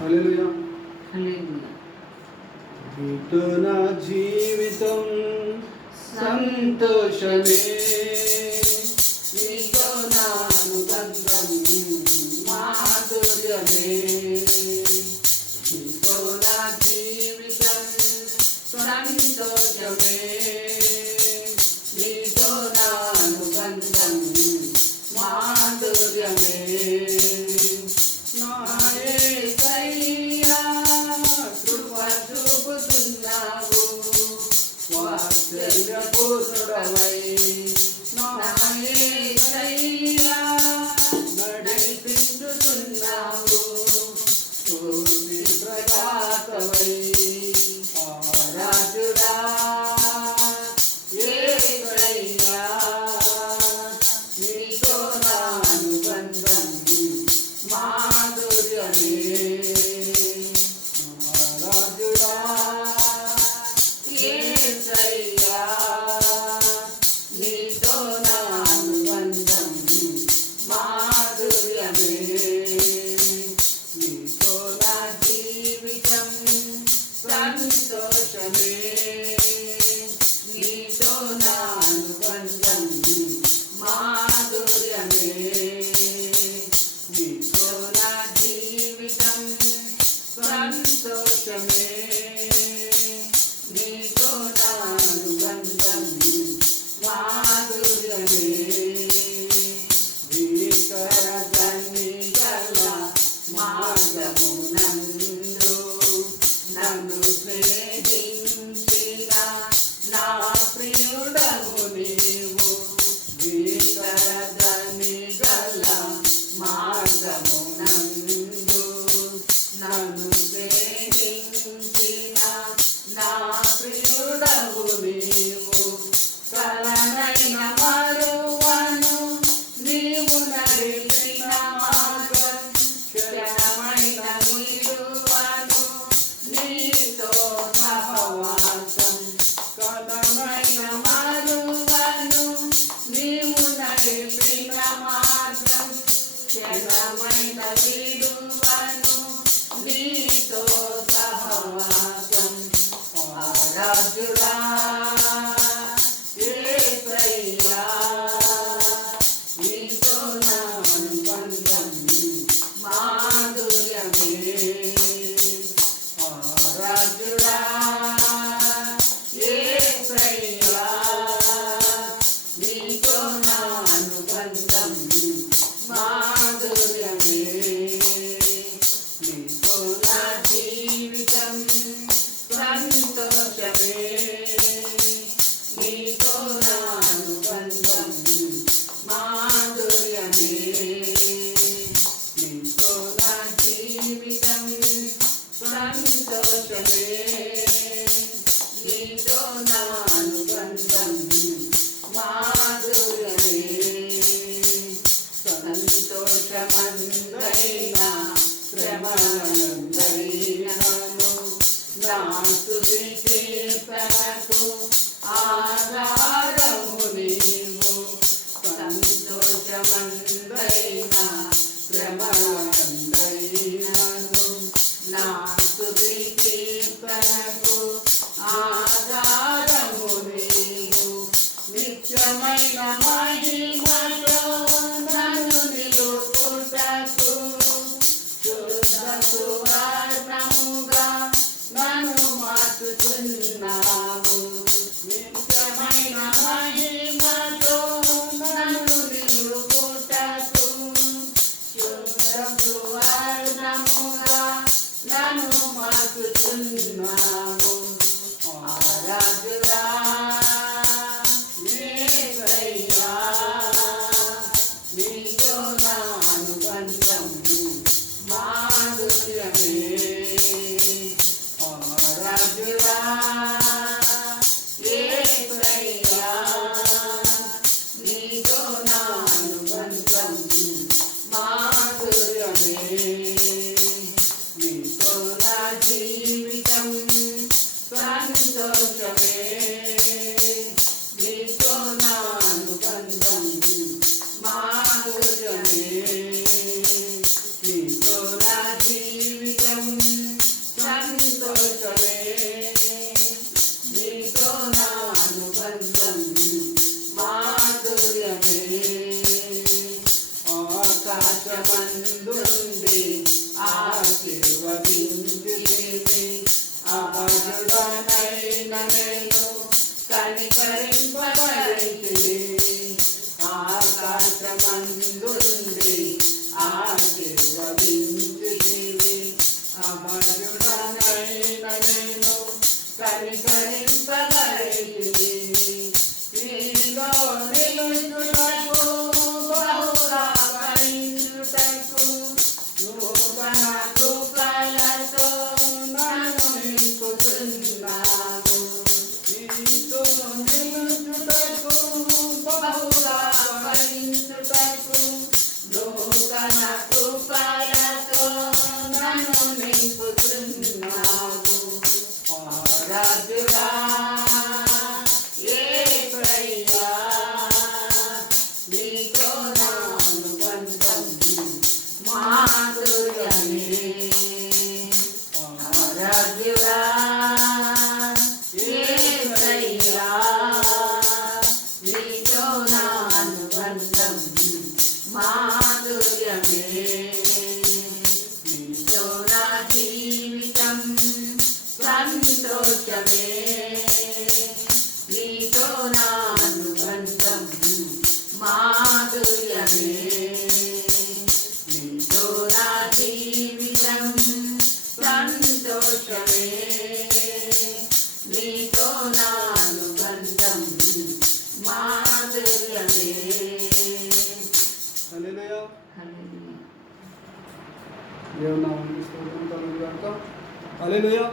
హల్లెలూయా. హల్లెలూయా. నీతో నా జీవితం సంతోషమే, నీతో నా అనుబంధం మాధుర్యమే. నీతో నా జీవితం సంతోషమే, నీతో నా అనుబంధం మాధుర్యమే. నా యేసయ్యా కృప చూపుతున్నావు, వాత్సల్యపూర్ణుడవై. నా యేసయ్యా నడిపించుతున్నావు, స్తుతి ప్రదాతవై. రాజుడా యేసయ్యా, నీతో నా అనుబంధం మాధుర్యమే. రాజుడా యేసయ్యా, నీతో నా అనుబంధం మాధుర్యమే. నీతో నా జీవితం సంతోషమే, నీతో నా అనుబంధం మాధుర్యమే. నీతో నా జీవితం సంతోషమే, నీతో నా అనుబంధం మాధుర్యమే. భీకరగని గల మార్గమునందు నన్ను స్నేహించిన నా ప్రియుడవు నీవు. భీకరగని గల మార్గమునందు నన్ను స్నేహించిన నా ప్రియుడవు నీవు. కలనైన మరువను నీవు నడిపిన మార్గం, క్షణమైన నిలువను నీతో సహవాసం. కలనైన మరువను నీవు నడిపిన మార్గం, క్షణమైన నిలువను నీతో సహవాసం. రాజుడా యేసయ్యా, నీతో నా అనుబంధం మాధుర్యమే. రాజుడా యేసయ్యా, నీతో నా అనుబంధం మాధుర్యమే. నీతో నా జీవితం సంతోషమే, నీతో నా అనుబంధం మాధుర్యమే. నీతో నా జీవితం సంతోషమే, నీతో నా అనుబంధం మాధుర్యమే. సంతోషమందైనా శ్రమలందైనను నా స్తుతి కీర్తనకు ఆధారము నీవు. సంతోషమందైనా శ్రమలందైనను నా స్తుతి కీర్తనకు ఆధారము నీవు. నిత్యమైన మహిమలో నన్ను నిలుపుటకు, శుద్ధ సువర్ణముగా నన్ను మార్చుచున్నావు. నిత్యమైన మహిమలో నన్ను నిలుపుటకు, శుద్ధ సువర్ణముగా నన్ను మార్చుచున్నావు. రాజుడా యేసయ్యా, నీతో నా అనుబంధం మాధుర్యమే. రాజుడా యేసయ్యా, నీతో నా అనుబంధం మాధుర్యమే. నీతో నా జీవితం ఆకాశమందుండి ఆశీర్వదించితివి. అపజుడనైన నేను కనికరింపబడితిని. ఆకాశమందుండి ఆశీర్వదించితివి. అపజుడనైన నేను కనికరింపబడితిని. నీలో నిలుచుటకు బహుగా ఫలించుటకు నూతన కృపలతో నన్ను నింపుతున్నావు. నీతో నిలుచుటకు బహుగా ఫలించుటకు నూతన కృపలతో నన్ను నింపుతున్నావు. ఆరాధ్యుడా యేసయ్యా, నీతో నా అనుబంధం మాధుర్యమే. ఆరాధ్యుడా యేసయ్యా, నీతో నా అనుబంధం మాధుర్యమే. నీతో నా జీవితం సంతోషమే. నీతో నా అనుబంధం మాధుర్యమే. నీతో నా జీవితం సంతోషమే. నీతో నా అనుబంధం మాధుర్యమే. హల్లెలూయా. హల్లెలూయా. దేవుని నామానికి స్తోత్రం కలుగును గాక. హల్లెలూయా.